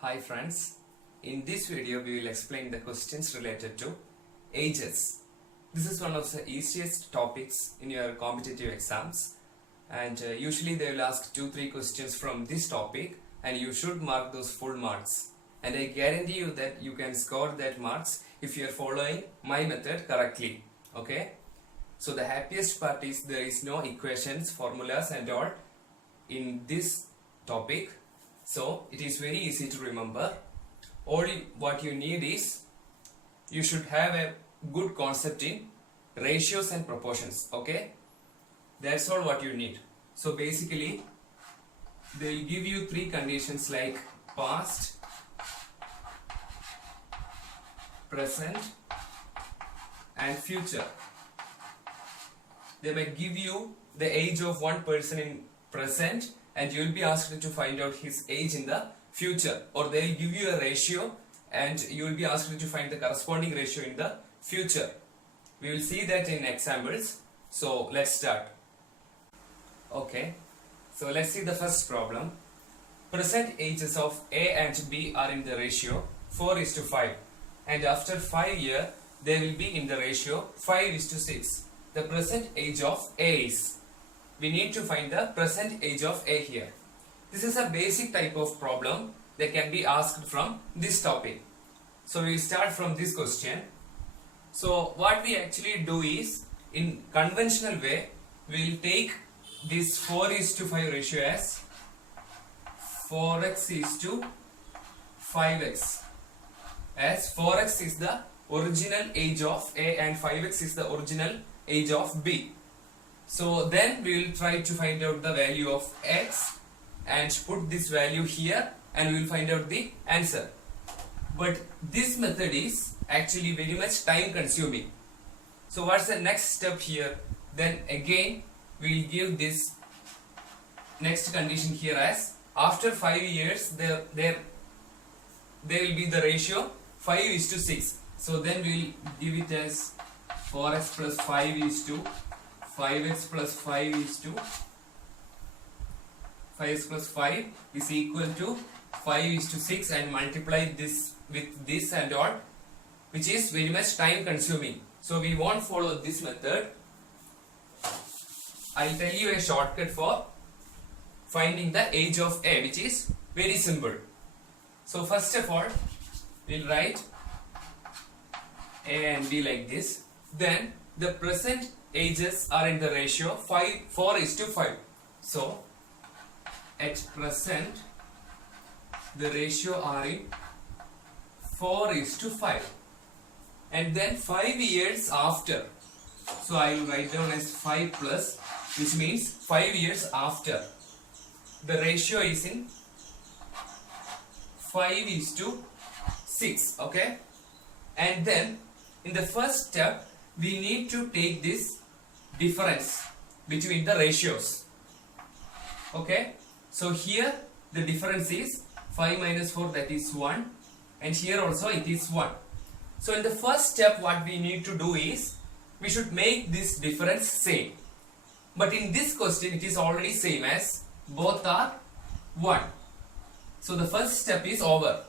Hi friends, in this video we will explain the questions related to ages. This is one of the easiest topics in your competitive exams, and usually they will ask 2-3 questions from this topic and you should mark those full marks, and I guarantee you that you can score that marks if you are following my method correctly. Okay, so the happiest part is there is no equations, formulas and all in this topic. So it is very easy to remember. All what you need is you should have a good concept in ratios and proportions. Okay, that's all what you need. So basically they will give you 3 conditions like past, present and future. They might give you the age of one person in present and you will be asked to find out his age in the future, or they will give you a ratio and you will be asked to find the corresponding ratio in the future. We will see that in examples. So let's start. Okay, so let's see the first problem. Present ages of A and B are in the ratio 4:5, and after 5 years they will be in the ratio 5:6. The present age of A is. We need to find the present age of A here. This is a basic type of problem that can be asked from this topic. So we will start from this question. So what we actually do is, in conventional way, we will take this 4:5 ratio as 4x:5x, as 4x is the original age of A and 5x is the original age of B. So then we will try to find out the value of x and put this value here and we will find out the answer. But this method is actually very much time consuming. So what's the next step here? Then again we will give this next condition here as after 5 years there will be the ratio 5:6. So then we will give it as 4x plus 5:5x plus 5:5x plus 5 is equal to 5:6, and multiply this with this and all, which is very much time consuming. So we won't follow this method. I'll tell you a shortcut for finding the age of A, which is very simple. So first of all we'll write A and B like this. Then the present ages are in the ratio 4:5. So at present the ratio are in 4:5, and then 5 years after, so I will write down as 5 plus, which means 5 years after the ratio is in 5:6. Okay, and then in the first step we need to take this difference between the ratios. Okay, so here the difference is 5 minus 4, that is 1, and here also it is 1. So in the first step what we need to do is we should make this difference same, but in this question it is already same as both are 1. So the first step is over.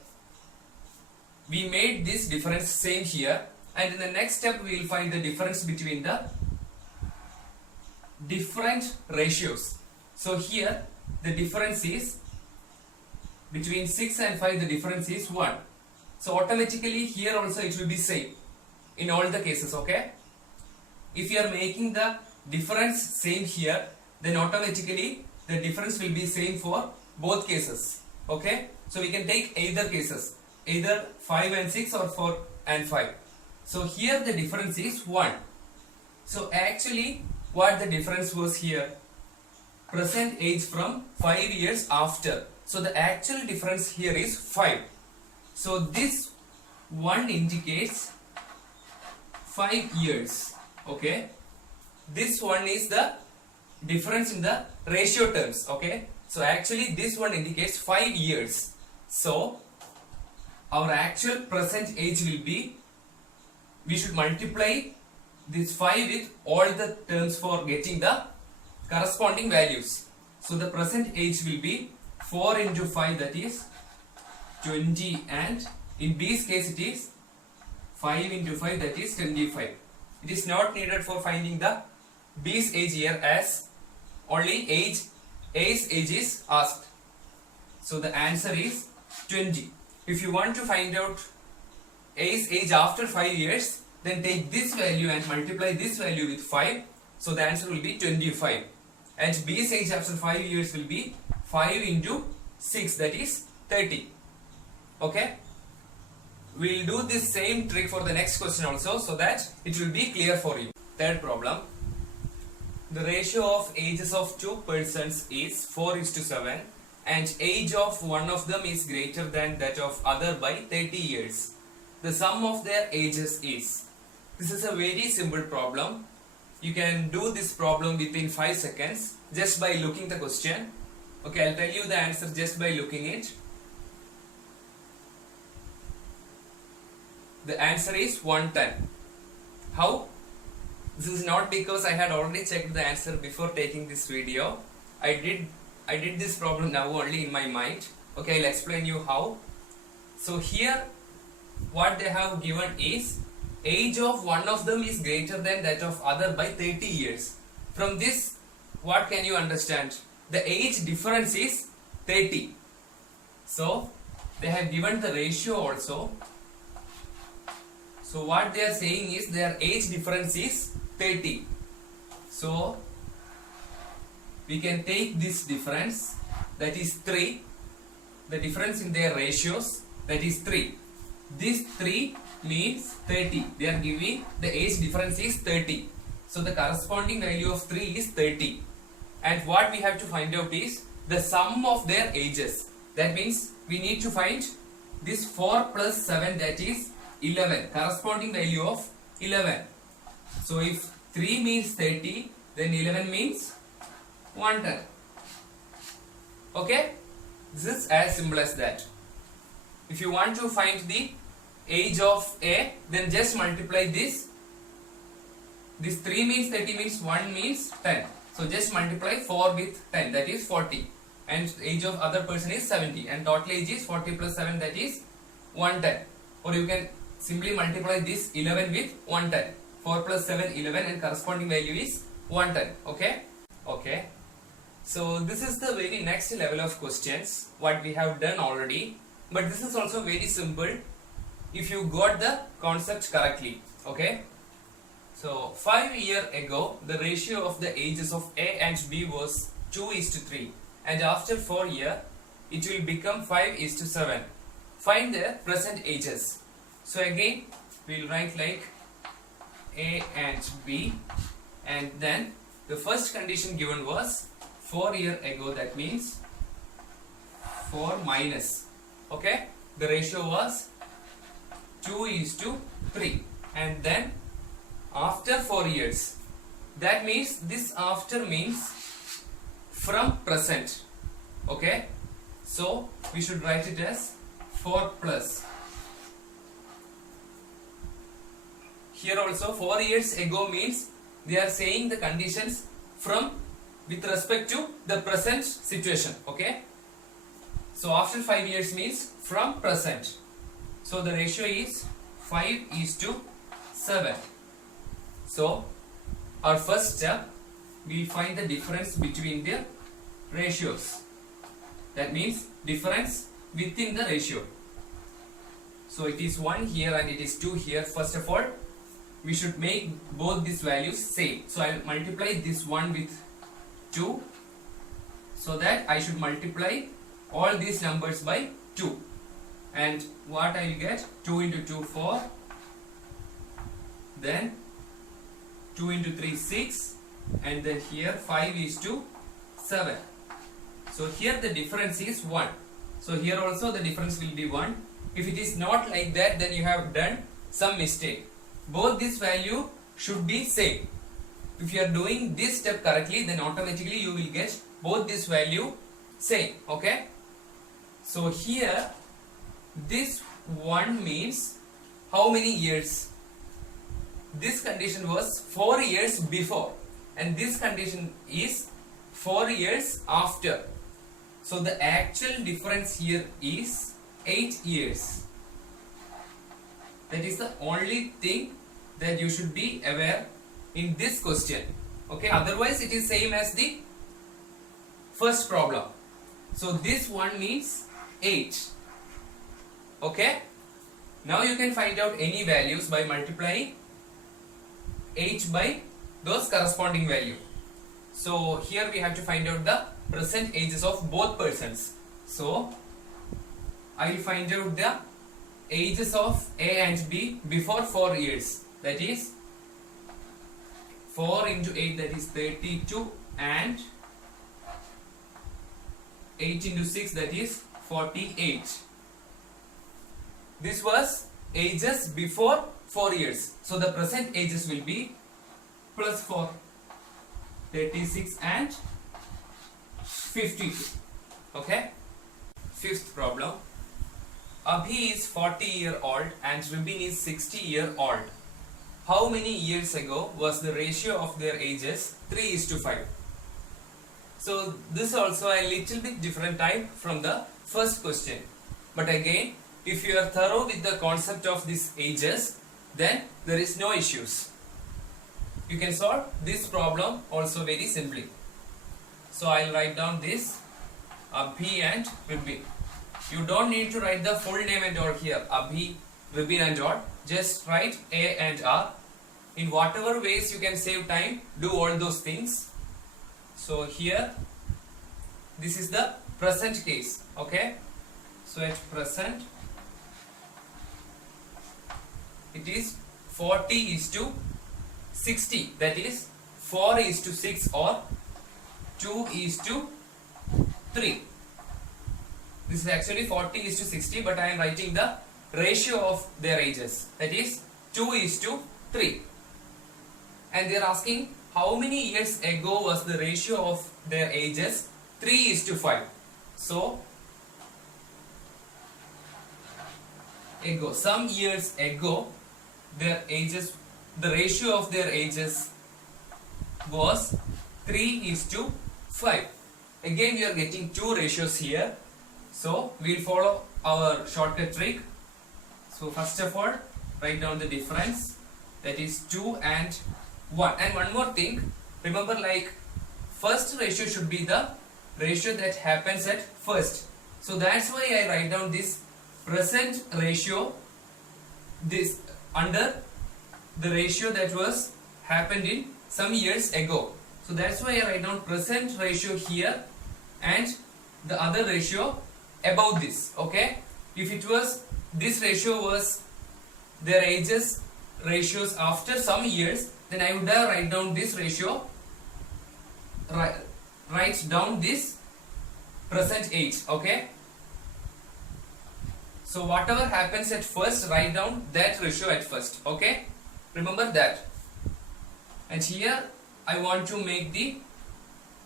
We made this difference same here, and in the next step we will find the difference between the different ratios. So here the difference is between 6 and 5, the difference is 1. So automatically here also it will be same in all the cases. Okay, if you are making the difference same here, then automatically the difference will be same for both cases. Okay, so we can take either cases, either 5 and 6 or 4 and 5. So here the difference is 1. So actually what the difference was here? Present age from 5 years after. So the actual difference here is 5. So this 1 indicates 5 years. Okay, this one is the difference in the ratio terms. Okay, so actually this one indicates 5 years. So our actual present age will be, we should multiply this 5 with all the terms for getting the corresponding values. So the present age will be 4 into 5, that is 20, and in B's case it is 5 into 5, that is 25. It is not needed for finding the B's age here, as only A's age is asked. So the answer is 20. If you want to find out A's age after 5 years, then take this value and multiply this value with 5. So the answer will be 25. And B's age after 5 years will be 5 into 6, that is 30. Okay? We will do this same trick for the next question also, so that it will be clear for you. Third problem. The ratio of ages of two persons is 4:7, and age of one of them is greater than that of other by 30 years. The sum of their ages is. This is a very simple problem. You can do this problem within 5 seconds just by looking the question. Okay, I'll tell you the answer just by looking it. The answer is 110. How? This is not because I had already checked the answer before taking this video. I did this problem now only in my mind. Okay, I'll explain you how. So here what they have given is age of one of them is greater than that of other by 30 years. From this, what can you understand? The age difference is 30. So they have given the ratio also. So what they are saying is their age difference is 30. So we can take this difference, that is 3. The difference in their ratios, that is 3. This 3 means 30. They are giving the age difference is 30. So the corresponding value of 3 is 30. And what we have to find out is the sum of their ages. That means we need to find this 4 plus 7, that is 11. Corresponding value of 11. So if 3 means 30, then 11 means 110. Okay? This is as simple as that. If you want to find the age of A, then just multiply this. This 3 means 30 means 1 means 10. So just multiply 4 with 10, that is 40. And age of other person is 70. And total age is 40 plus 7, that is 110. Or you can simply multiply this 11 with 110. 4 plus 7, 11, and corresponding value is 110. Okay? Okay. So this is the very next level of questions what we have done already. But this is also very simple if you got the concept correctly. Okay? So 5 years ago, the ratio of the ages of A and B was 2:3. And after 4 years, it will become 5:7. Find their present ages. So again, we will write like A and B. And then the first condition given was 4 years ago, that means 4 minus. Okay, the ratio was 2:3. And then after 4 years, that means this after means from present. Okay, so we should write it as 4 plus. Here also 4 years ago means they are saying the conditions from with respect to the present situation. Okay, so after 5 years means from present. So the ratio is 5:7. So our first step, we will find the difference between the ratios. That means difference within the ratio. So it is 1 here and it is 2 here. First of all, we should make both these values same. So I will multiply this 1 with 2, so that I should multiply all these numbers by 2. And what I will get? 2 into 2, 4. Then 2 into 3, 6. And then here 5:7. So here the difference is 1. So here also the difference will be 1. If it is not like that, then you have done some mistake. Both this value should be same. If you are doing this step correctly, then automatically you will get both this value same. Okay? So here this 1 means how many years? This condition was 4 years before, and this condition is 4 years after. So the actual difference here is 8 years. That is the only thing that you should be aware in this question. Okay, otherwise it is same as the first problem. So this one means 8. Okay, now you can find out any values by multiplying 8 by those corresponding value. So here we have to find out the present ages of both persons. So I will find out the ages of A and B before 4 years. That is 4 into 8, that is 32, and 8 into 6, that is 48. This was ages before 4 years. So the present ages will be plus 4, 36 and 52. Okay. Fifth problem. Abhi is 40-year-old and Rubin is 60-year-old. How many years ago was the ratio of their ages 3:5? So this also a little bit different type from the first question. But again, if you are thorough with the concept of these ages, then there is no issues. You can solve this problem also very simply. So I'll write down this Abhi and Rubin. You don't need to write the full name and all here. Abhi, Rubin and all. Just write A and R. In whatever ways you can save time, do all those things. So here, this is the present case. Okay. So at present, it is 40:60. That is 4:6 or 2:3. This is actually 40:60, but I am writing the ratio of their ages. That is 2:3. And they are asking how many years ago was the ratio of their ages 3:5. So ago, some years ago, their ages, the ratio of their ages was 3:5. Again, we are getting two ratios here. So we will follow our shortcut trick. So first of all, write down the difference. That is 2 and 1. And one more thing, remember, like, first ratio should be the ratio that happens at first. So that's why I write down this present ratio, this under the ratio that was happened in some years ago. So that's why I write down present ratio here and the other ratio above this. Okay, if it was, this ratio was their ages ratios after some years, then I would have write down this ratio, write down this present age. Okay, so whatever happens at first, write down that ratio at first. Okay, remember that. And here I want to make the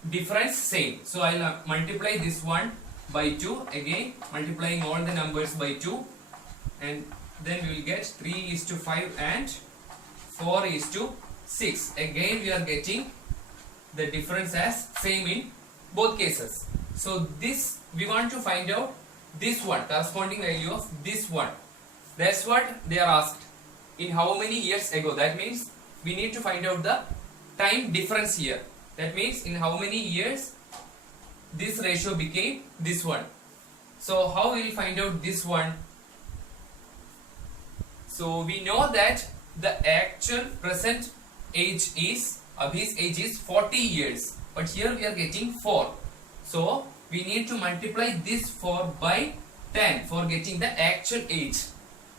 difference same, so I'll multiply this one by 2, again multiplying all the numbers by 2, and then we will get 3:5 and 4:6. Again we are getting the difference as same in both cases. So this, we want to find out this one, corresponding value of this one. That's what they are asked. In how many years ago? That means we need to find out the time difference here. That means in how many years this ratio became this one. So how we will find out this one? So we know that the actual present age is, Abhi's age is 40 years, but here we are getting 4. So we need to multiply this 4 by 10 for getting the actual age.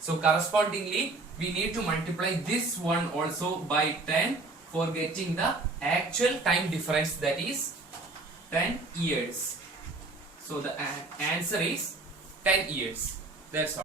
So correspondingly, we need to multiply this one also by 10 for getting the actual time difference, that is 10 years. So the answer is 10 years. That's all.